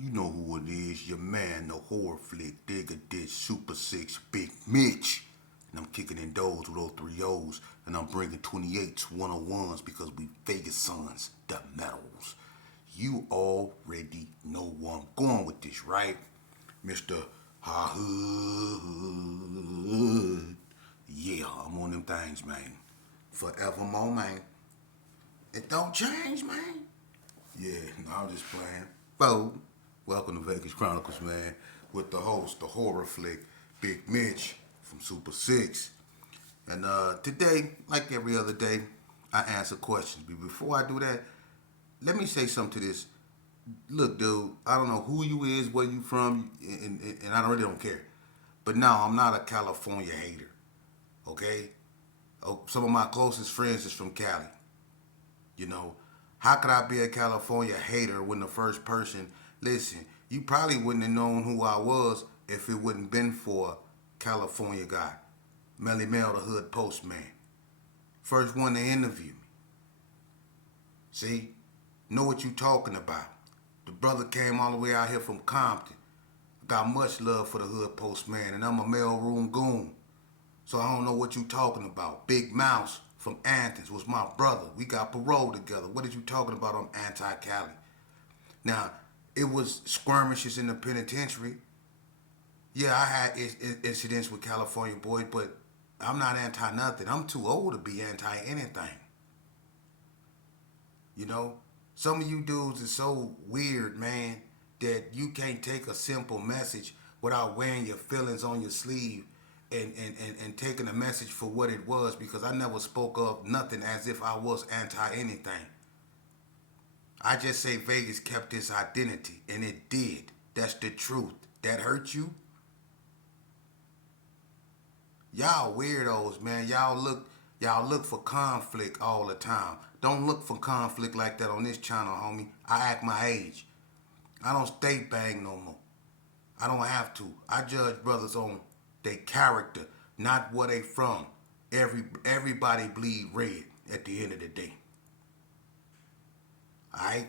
You know who it is, your man, the horror flick, digger ditch, Super 6, Big Mitch. And I'm kicking in doors with those three O's, and I'm bringing 28s, 101s because we Vegas sons, the metals. You already know where I'm going with this, right? Mr. Ha Hood. Yeah, I'm on them things, man. Forevermore, man. It don't change, man. Yeah, no, I'm just playing. Bo, welcome to Vegas Chronicles, man, with the host, the horror flick, Big Mitch from Super 6. And today, like every other day, I answer questions. But before I do that, let me say something to this. Look, dude, I don't know who you is, where you from, and I really don't care. But no, I'm not a California hater, okay? Oh, some of my closest friends is from Cali. You know, how could I be a California hater when the first person, listen, you probably wouldn't have known who I was if it wouldn't been for a California guy. Melly Mel, the hood postman. First one to interview me. See? Know what you talking about. The brother came all the way out here from Compton. Got much love for the hood postman, and I'm a mailroom goon. So I don't know what you talking about. Big Mouse from Athens was my brother. We got parole together. What are you talking about? I'm anti-Cali. Now, it was skirmishes in the penitentiary. Yeah, I had incidents with California boys, but I'm not anti-nothing. I'm too old to be anti-anything. You know? Some of you dudes are so weird, man, that you can't take a simple message without wearing your feelings on your sleeve and taking the message for what it was, because I never spoke of nothing as if I was anti anything. I just say Vegas kept its identity, and it did. That's the truth. That hurt you? Y'all weirdos, man. Y'all look for conflict all the time. Don't look for conflict like that on this channel, homie. I act my age. I don't stay bang no more. I don't have to. I judge brothers on their character, not where they from. Everybody bleed red at the end of the day. Alright?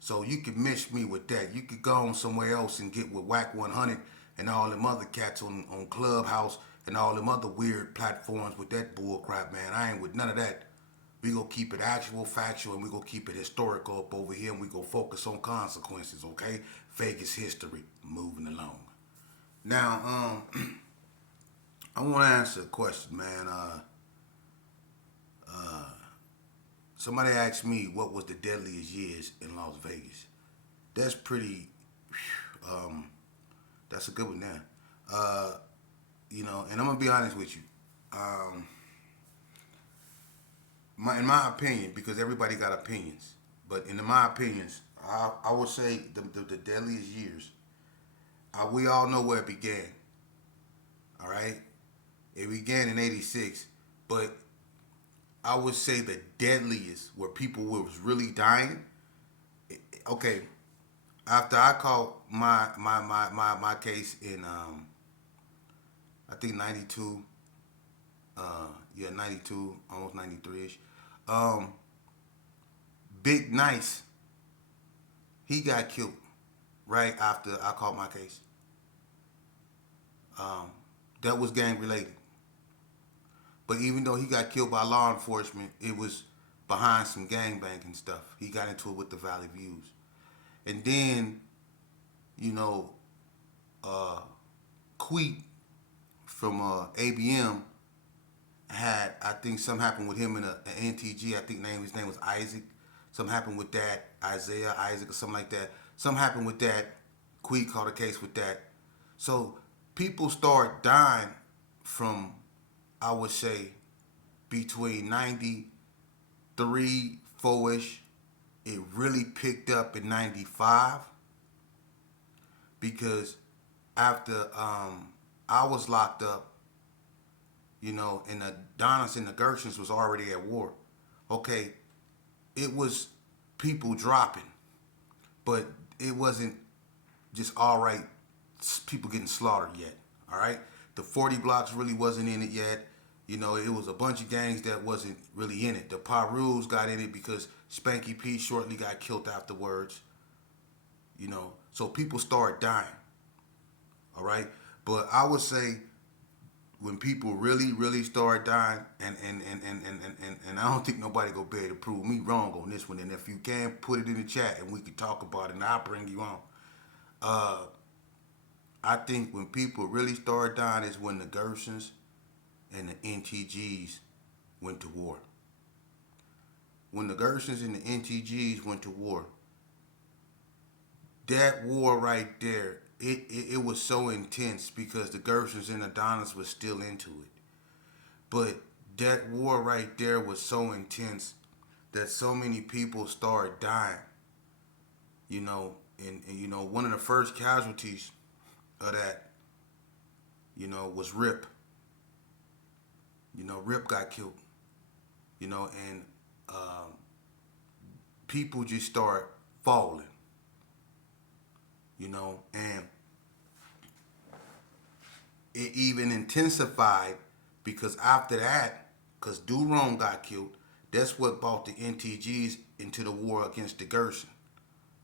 So you could miss me with that. You could go on somewhere else and get with Whack 100 and all them other cats on Clubhouse and all them other weird platforms with that bull crap, man. I ain't with none of that. We gonna keep it actual, factual, and we gonna keep it historical up over here, and we gonna focus on consequences, okay? Vegas history, moving along. Now, I want to answer a question, man. Somebody asked me what was the deadliest years in Las Vegas. That's pretty. That's a good one there. And I'm gonna be honest with you. In my opinion, because everybody got opinions, but in my opinions, I would say the deadliest years. We all know where it began. All right, it began in '86, but I would say the deadliest, where people was really dying. Okay, after I caught my case in I think '92, yeah, '92, almost '93 ish. Um, Big Nice, he got killed right after I caught my case. Um, that was gang related. But even though he got killed by law enforcement, it was behind some gang banging stuff. He got into it with the Valley Views. And then, you know, uh, Queet from ABM had, I think something happened with him in an NTG. I think his name was Isaac. Something happened with that, Isaac or something like that. Something happened with that. Queet caught a case with that. So people start dying from, I would say, between 93, 4-ish. It really picked up in 95 because after I was locked up, and the Donnas and the Gershons was already at war. Okay, it was people dropping, but it wasn't just all right people getting slaughtered yet. All right, the 40 blocks really wasn't in it yet. It was a bunch of gangs that wasn't really in it. The Parus got in it because Spanky P shortly got killed afterwards. So people start dying. All right, but I would say when people really, really start dying, and I don't think nobody gonna be able to prove me wrong on this one. And if you can, put it in the chat and we can talk about it, and I'll bring you on. Uh, I think when people really start dying is when the Gersons and the NTGs went to war. When the Gersons and the NTGs went to war, that war right there, it was so intense because the Gersons and Adonis was still into it. But that war right there was so intense that so many people started dying. And one of the first casualties of that, was Rip. Rip got killed. And people just start falling. And it even intensified because after that, because Durong got killed, that's what brought the NTGs into the war against the Gerson.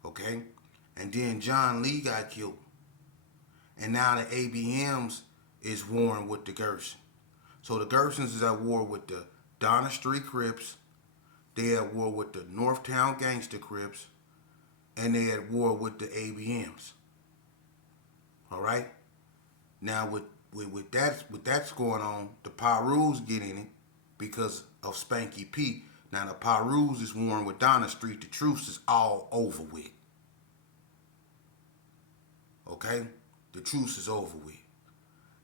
Okay? And then John Lee got killed. And now the ABMs is warring with the Gerson. So the Gersons is at war with the Donna Street Crips. They at war with the Northtown Gangster Crips. And they at war with the ABMs. All right? Now with that's going on, the Pyrus get in it because of Spanky P. Now the Pyrus is warring with Donna Street. The truce is all over with. Okay? The truce is over with.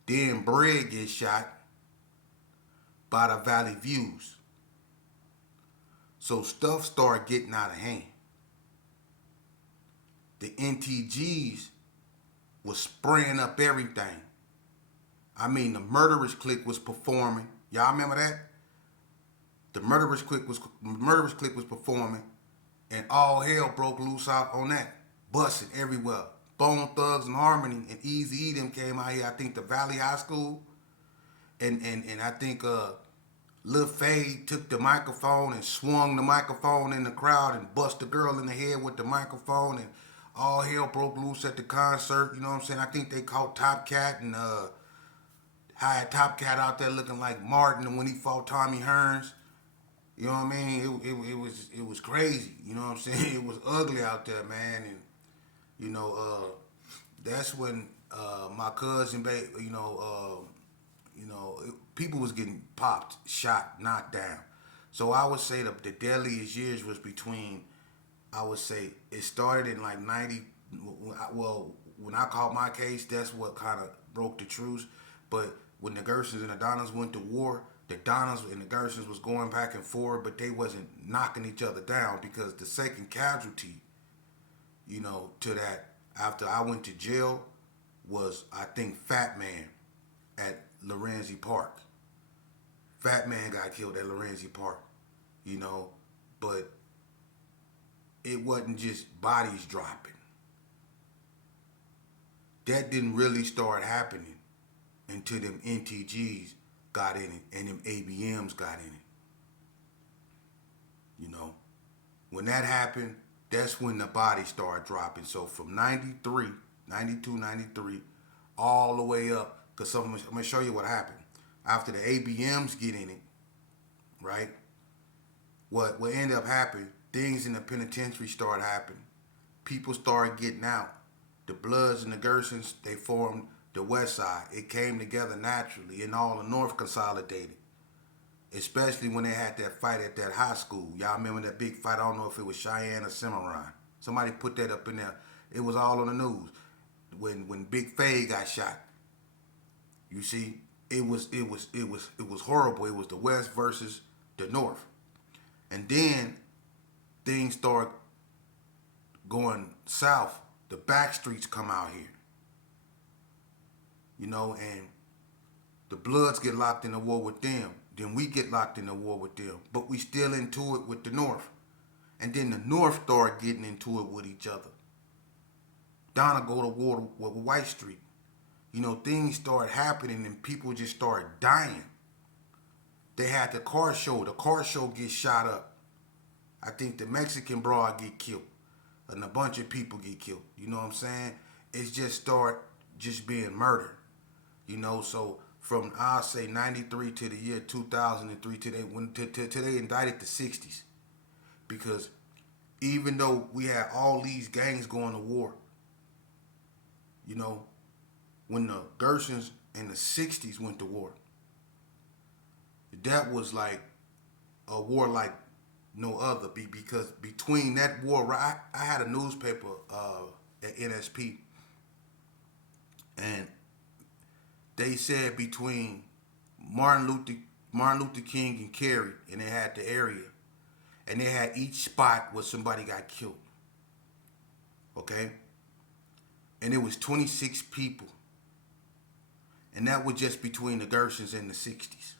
Then Bread gets shot by the Valley Views. So stuff started getting out of hand. The NTGs was spraying up everything. I mean, the Murderous Clique was performing. Y'all remember that? The Murderous Clique was performing, and all hell broke loose out on that, busting everywhere. Bone Thugs and Harmony and Easy E them came out here. I think the Valley High School, and I think Lil Fade took the microphone and swung the microphone in the crowd and bust the girl in the head with the microphone, and all hell broke loose at the concert. You know what I'm saying? I think they caught Top Cat and had Top Cat out there looking like Martin when he fought Tommy Hearns. You know what I mean? It was crazy. You know what I'm saying? It was ugly out there, man. And that's when my cousin, people was getting popped, shot, knocked down. So I would say the deadliest years was between, I would say it started in like 90. Well, when I caught my case, that's what kind of broke the truce. But when the Gersons and the Donnas went to war, the Donnas and the Gersons was going back and forth, but they wasn't knocking each other down because the second casualty, to that after I went to jail was, I think, Fat Man at Lorenzi Park. Fat Man got killed at Lorenzi Park, but it wasn't just bodies dropping. That didn't really start happening until them NTGs got in it and them ABMs got in it. When that happened, that's when the bodies started dropping. So from 93, 92, 93, all the way up, because I'm going to show you what happened. After the ABMs get in it, right, what ended up happening, things in the penitentiary started happening. People started getting out. The Bloods and the Gersons, they formed the West Side. It came together naturally, and all the North consolidated. Especially when they had that fight at that high school. Y'all remember that big fight? I don't know if it was Cheyenne or Cimarron. Somebody put that up in there. It was all on the news. When Big Faye got shot. You see, it was horrible. It was the West versus the North. And then things start going south. The back streets come out here. And the Bloods get locked in a war with them. Then we get locked in a war with them. But we still into it with the North. And then the North start getting into it with each other. Donna go to war with White Street. Things start happening and people just start dying. They had the car show. The car show gets shot up. I think the Mexican broad get killed. and a bunch of people get killed. You know what I'm saying? It's just start just being murder. You know, so from I'll say '93 to the year 2003 to they indicted the '60s, because even though we had all these gangs going to war, you know, when the Gersons in the '60s went to war, that was like a war like no other. Because between that war, I had a newspaper at NSP, and they said between Martin Luther Martin Luther King and Kerry, and they had the area, and they had each spot where somebody got killed. Okay, and it was 26 people, and that was just between the Gersons and the '60s.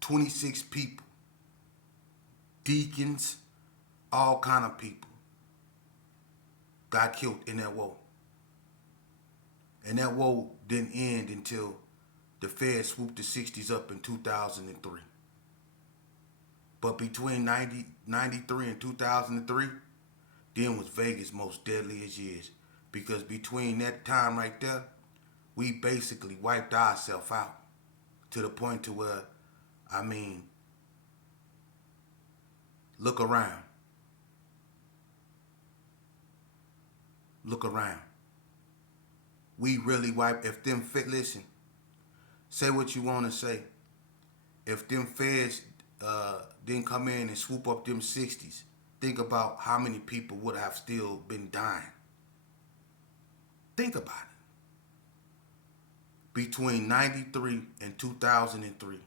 26 people, deacons, all kind of people got killed in that war. And that war didn't end until the Fed swooped the '60s up in 2003. But between 93 and 2003, then was Vegas' most deadliest years. Because between that time right there, we basically wiped ourselves out to the point to where, I mean, look around. Look around. We really wiped. If them listen, say what you want to say. If them feds didn't come in and swoop up them '60s, think about how many people would have still been dying. Think about it. Between '93 and 2003,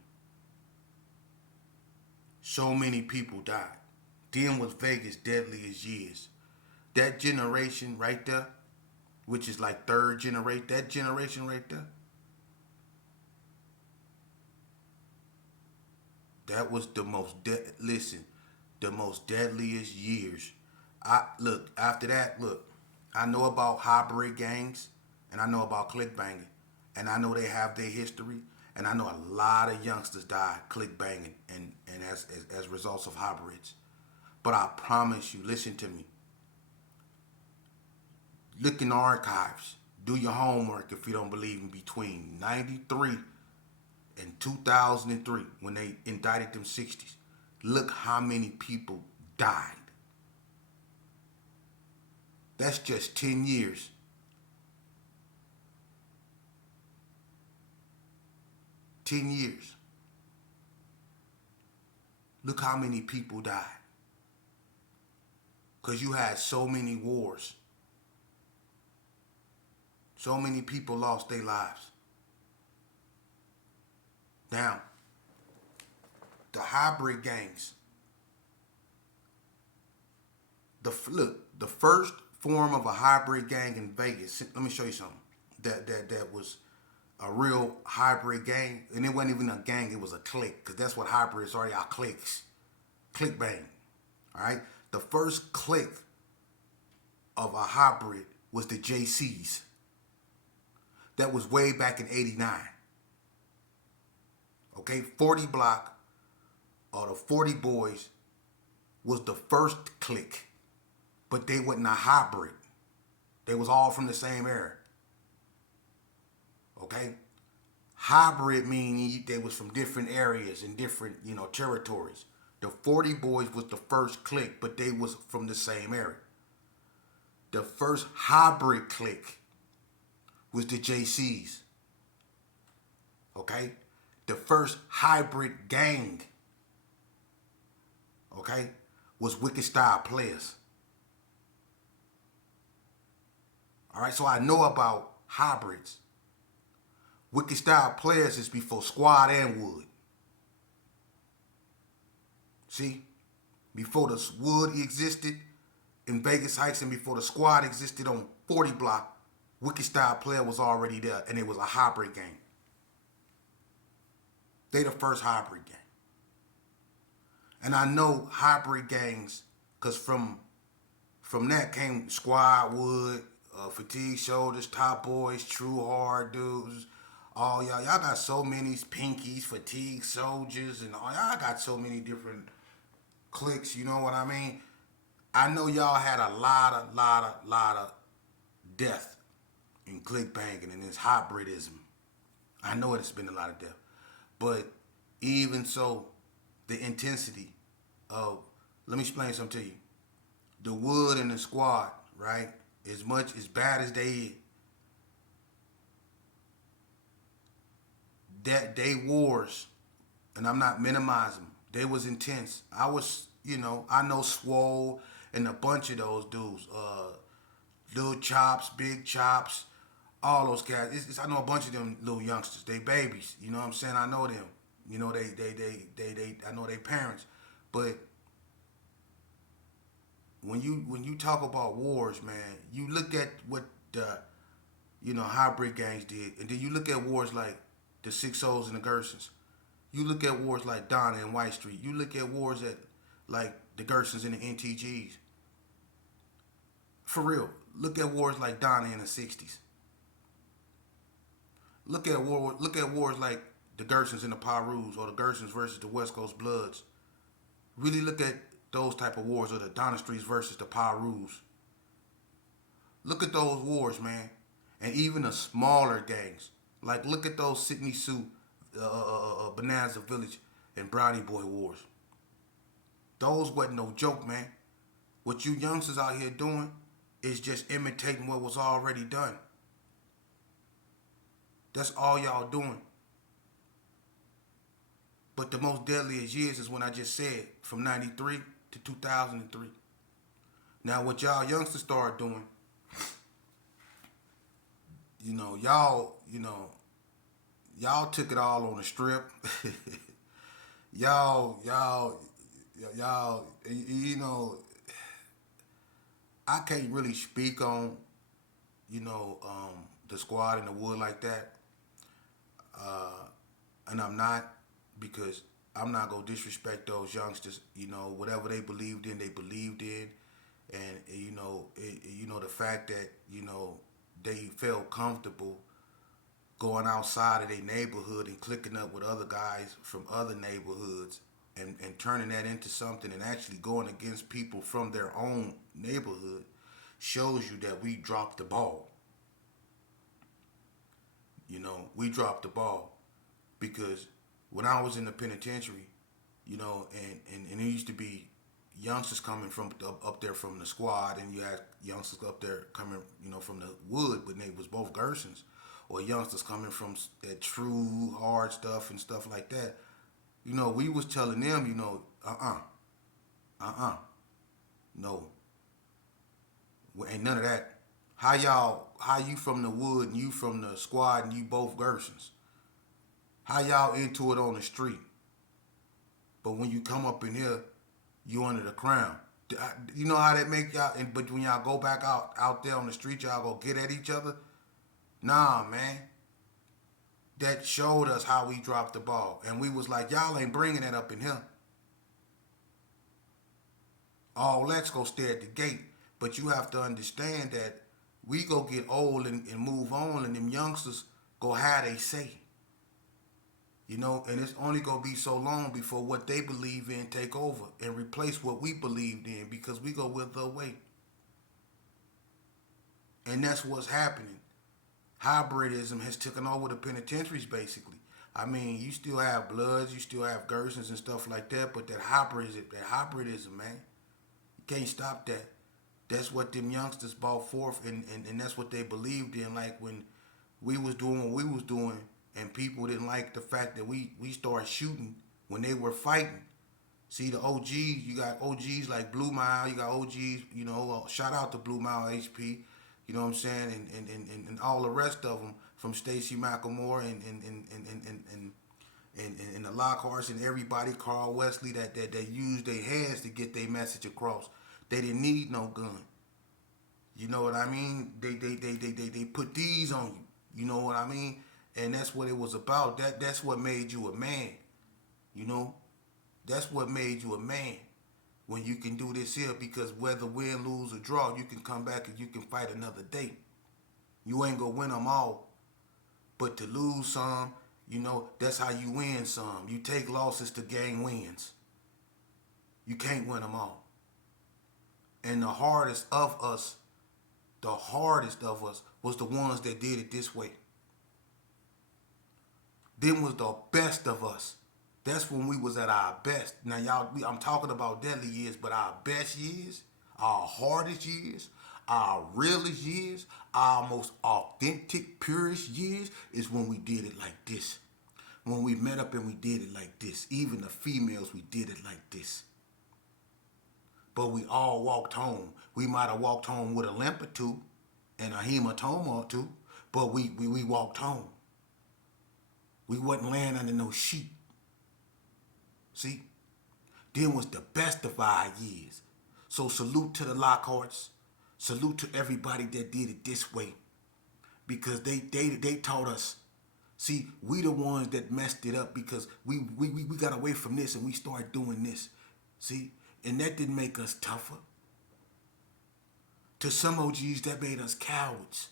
so many people died. Then was Vegas' deadliest years. That generation right there, which is like third generation, that generation right there, that was the most listen, the most deadliest years. I look after that. Look, I know about hybrid gangs, and I know about click banging, and I know they have their history, and I know a lot of youngsters died click banging and as results of hybrids. But I promise you, listen to me. Look in the archives. Do your homework if you don't believe me. Between '93 and 2003, when they indicted them '60s, look how many people died. That's just 10 years. 10 years. Look how many people died. Because you had so many wars. So many people lost their lives. Now, the hybrid gangs. The first form of a hybrid gang in Vegas. Let me show you something. That was a real hybrid gang, and it wasn't even a gang. It was a clique, because that's what hybrids are. Y'all cliques, click bang. All right. The first clique of a hybrid was the JCs. That was way back in '89. Okay, 40 Block or the 40 Boys was the first clique, but they wasn't a hybrid. They was all from the same era. Okay, hybrid meaning they was from different areas and different territories. The 40 Boys was the first clique, but they was from the same area. The first hybrid clique was the JCs. Okay? The first hybrid gang, okay, was Wicked Style Players. All right, so I know about hybrids. Wicked Style Players is before Squad and Wood. See? Before the Wood existed in Vegas Heights and before the Squad existed on 40 Block, Wicked Style Player was already there, and it was a hybrid gang. They the first hybrid gang. And I know hybrid gangs, because from that came Squad Wood, Fatigue Shoulders, Top Boys, True Hard Dudes. All y'all got so many Pinkies, Fatigue Soldiers, and all y'all got so many different cliques, you know what I mean? I know y'all had a lot of death and click banging and this hybridism. I know it's been a lot of death, but even so, the intensity of, let me explain something to you. The Wood and the Squad, right? As much as bad as they wars, and I'm not minimizing them. They was intense. I was, I know Swole and a bunch of those dudes. Little Chops, Big Chops, all those cats. I know a bunch of them little youngsters. They babies. You know what I'm saying? I know them. I know their parents. But when you talk about wars, man, you look at what the hybrid gangs did, and then you look at wars like the Six O's and the Gersons. You look at wars like Donna and White Street. You look at wars at like the Gersons and the NTGs. For real, look at wars like Donna in the '60s. Look at wars like the Gersons and the Pyrus, or the Gersons versus the West Coast Bloods. Really look at those type of wars, or the Donna Streets versus the Pyrus. Look at those wars, man, and even the smaller gangs. Like look at those Sydney Sue, Bonanza Village, and Brownie Boy wars. Those wasn't no joke, man. What you youngsters out here doing is just imitating what was already done. That's all y'all doing. But the most deadliest years is when I just said, from 93 to 2003. Now what y'all youngsters started doing, y'all took it all on the strip. y'all, I can't really speak on, the Squad in the Wood like that. And I'm not, because I'm not gonna disrespect those youngsters. Whatever they believed in, they believed in, and the fact that they felt comfortable going outside of their neighborhood and clicking up with other guys from other neighborhoods, and turning that into something, and actually going against people from their own neighborhood, shows you that we dropped the ball. We dropped the ball, because when I was in the penitentiary, and there used to be youngsters coming from up there from the Squad, and you had youngsters up there coming, from the Wood, but they was both Gersons, or youngsters coming from that true hard stuff and stuff like that. We was telling them, no, ain't none of that. How you from the Wood and you from the Squad and you both Gersons? How y'all into it on the street? But when you come up in here, you under the crown. You know how that make y'all? But when y'all go back out there on the street, y'all go get at each other. Nah, man. That showed us how we dropped the ball, and we was like, y'all ain't bringing that up in here. All let's go stay at the gate. But you have to understand that we go get old and move on, and them youngsters go have they say. And it's only gonna be so long before what they believe in take over and replace what we believed in, because we go with the way. And that's what's happening. Hybridism has taken over the penitentiaries, basically. I mean, you still have Bloods, you still have Gersons and stuff like that, but that hybridism, man, you can't stop that. That's what them youngsters brought forth, and that's what they believed in. Like when we was doing what we was doing, and people didn't like the fact that we started shooting when they were fighting. See, the OGs, you got OGs like Blue Mile, you got OGs, shout out to Blue Mile HP, you know what I'm saying, and all the rest of them, from Stacey McElmore and the Lockharts and everybody, Carl Wesley, that used their hands to get their message across. They didn't need no gun. You know what I mean? They put these on you. You know what I mean? And that's what it was about. That's what made you a man. That's what made you a man. When you can do this here, because whether win, lose, or draw, you can come back and you can fight another day. You ain't gonna win them all. But to lose some, that's how you win some. You take losses to gain wins. You can't win them all. And the hardest of us was the ones that did it this way. Them was the best of us. That's when we was at our best. Now y'all, I'm talking about deadly years, but our best years, our hardest years, our realest years, our most authentic, purest years is when we did it like this. When we met up and we did it like this. Even the females, we did it like this. But we all walked home. We might have walked home with a limp or two and a hematoma or two, but we walked home. We wasn't laying under no sheet. See? Then was the best of our years. So salute to the Lockharts. Salute to everybody that did it this way. Because they taught us. See, we the ones that messed it up because we got away from this and we started doing this. See? And that didn't make us tougher. To some OGs, that made us cowards.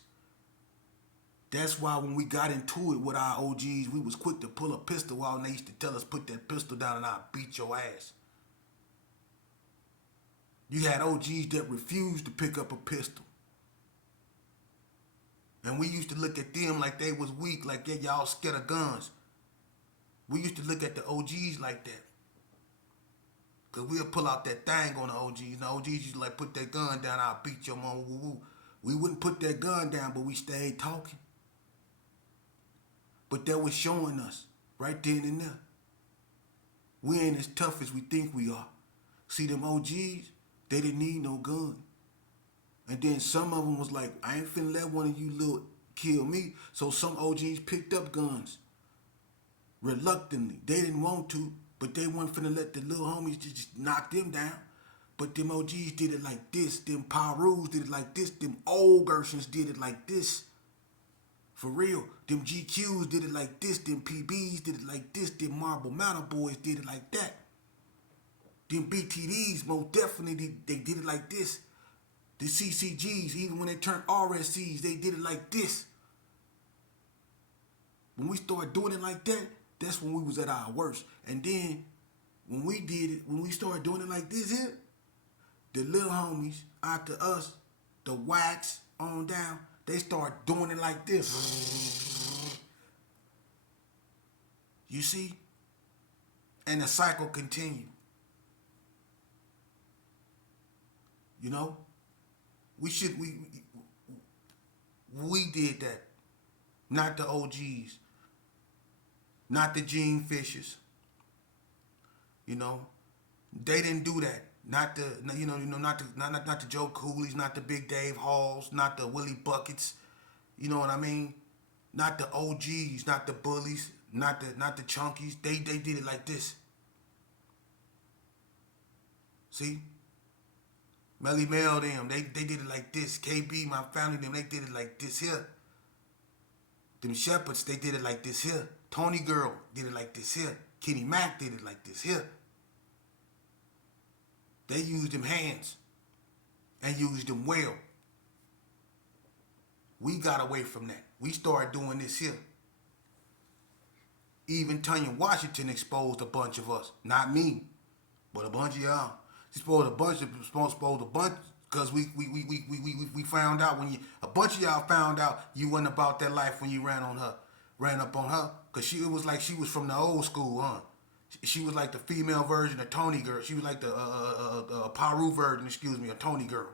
That's why when we got into it with our OGs, we was quick to pull a pistol out and they used to tell us, put that pistol down and I'll beat your ass. You had OGs that refused to pick up a pistol. And we used to look at them like they was weak, like yeah, y'all scared of guns. We used to look at the OGs like that. Because we'll pull out that thing on the OGs. And the OGs used to like, put that gun down, I'll beat your mama, woo woo. We wouldn't put that gun down, but we stayed talking. But that was showing us right then and there. We ain't as tough as we think we are. See, them OGs, they didn't need no gun. And then some of them was like, I ain't finna let one of you little kill me. So some OGs picked up guns. Reluctantly. They didn't want to, but they weren't finna let the little homies just knock them down. But them OGs did it like this. Them Pyrus did it like this. Them old Gershons did it like this. For real. Them GQs did it like this. Them PBs did it like this. Them Marble Mountain Boys did it like that. Them BTDs, most definitely, they did it like this. The CCGs, even when they turned RSCs, they did it like this. When we started doing it like that, that's when we was at our worst. And then, when we did it, when we started doing it like this here, the little homies, after us, the wax on down, they start doing it like this. You see? And the cycle continued. You know? We did that. Not the OGs. Not the Gene Fishers. You know? They didn't do that. Not the not the Joe Coolies, not the Big Dave Halls, not the Willie Buckets. You know what I mean? Not the OGs, not the bullies, not the chunkies. They did it like this. See? Melly Mel them, they did it like this. KB, my family them, they did it like this here. Them Shepherds, they did it like this here. Tony Girl did it like this here. Kenny Mack did it like this here. They used them hands and used them well. We got away from that. We started doing this here. Even Tanya Washington exposed a bunch of us. Not me, but a bunch of y'all. She exposed a bunch, because we found out a bunch of y'all found out you wasn't about that life when you ran up on her. Because it was like she was from the old school, huh? She was like the female version of Tony Girl. She was like the Paru version, of Tony Girl.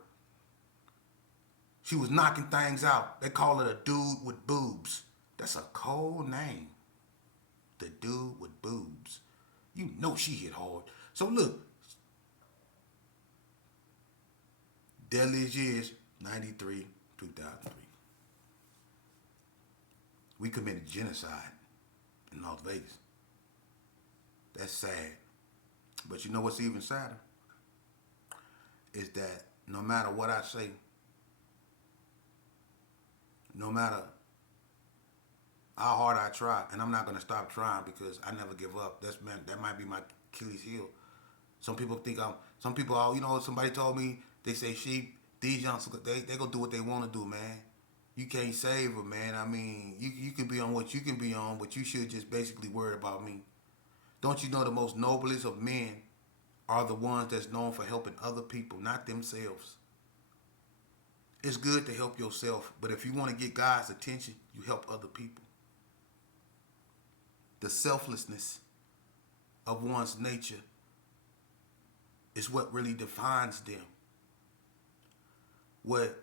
She was knocking things out. They call it a dude with boobs. That's a cold name. The dude with boobs. You know she hit hard. So look. Deadliest years, 93, 2003. We committed genocide in Las Vegas. That's sad. But you know what's even sadder? Is that no matter what I say, no matter how hard I try, and I'm not going to stop trying because I never give up. That might be my Achilles heel. Some people, somebody told me, they say, Sheep, these youngsters, they gonna do what they want to do, man. You can't save them, man. I mean, you can be on what you can be on, but you should just basically worry about me. Don't you know the most noblest of men are the ones that's known for helping other people, not themselves. It's good to help yourself, but if you want to get God's attention, you help other people. The selflessness of one's nature is what really defines them. What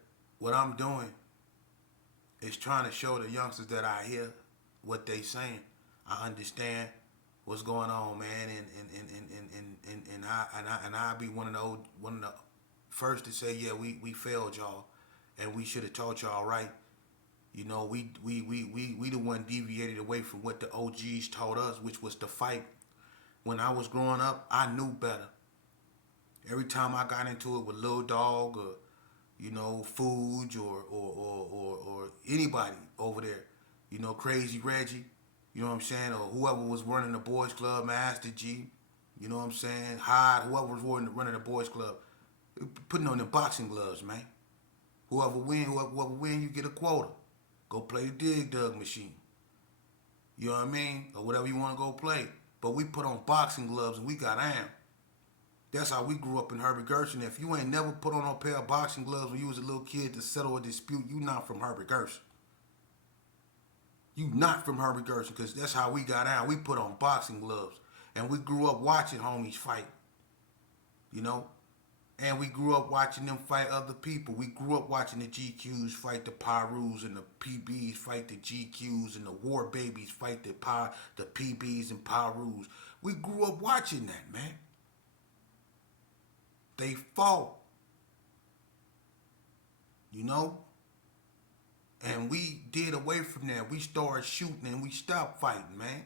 I'm doing is trying to show the youngsters that I hear what they saying. I understand what's going on, man, and I be one of the first to say, yeah, we failed y'all, and we should have taught y'all right. You know, we the one deviated away from what the OGs taught us, which was to fight. When I was growing up, I knew better. Every time I got into it with Lil Dog or Fooge or anybody over there, Crazy Reggie, you know what I'm saying, or whoever was running the boys club, Master G, you know what I'm saying, Hyde, whoever was running the boys club, putting on the boxing gloves, man. Whoever win, you get a quota. Go play the dig dug machine. You know what I mean? Or whatever you want to go play. But we put on boxing gloves and we got am. That's how we grew up in Herbert Gershon. If you ain't never put on a pair of boxing gloves when you was a little kid to settle a dispute, you not from Herbert Gershon. You not from Herbert Gershon, because that's how we got out. We put on boxing gloves. And we grew up watching homies fight. You know? And we grew up watching them fight other people. We grew up watching the GQs fight the Pyrus and the PBs fight the GQs and the War Babies fight the PBs and Pyrus. We grew up watching that, man. They fought. You know? And we did away from that. We started shooting and we stopped fighting, man.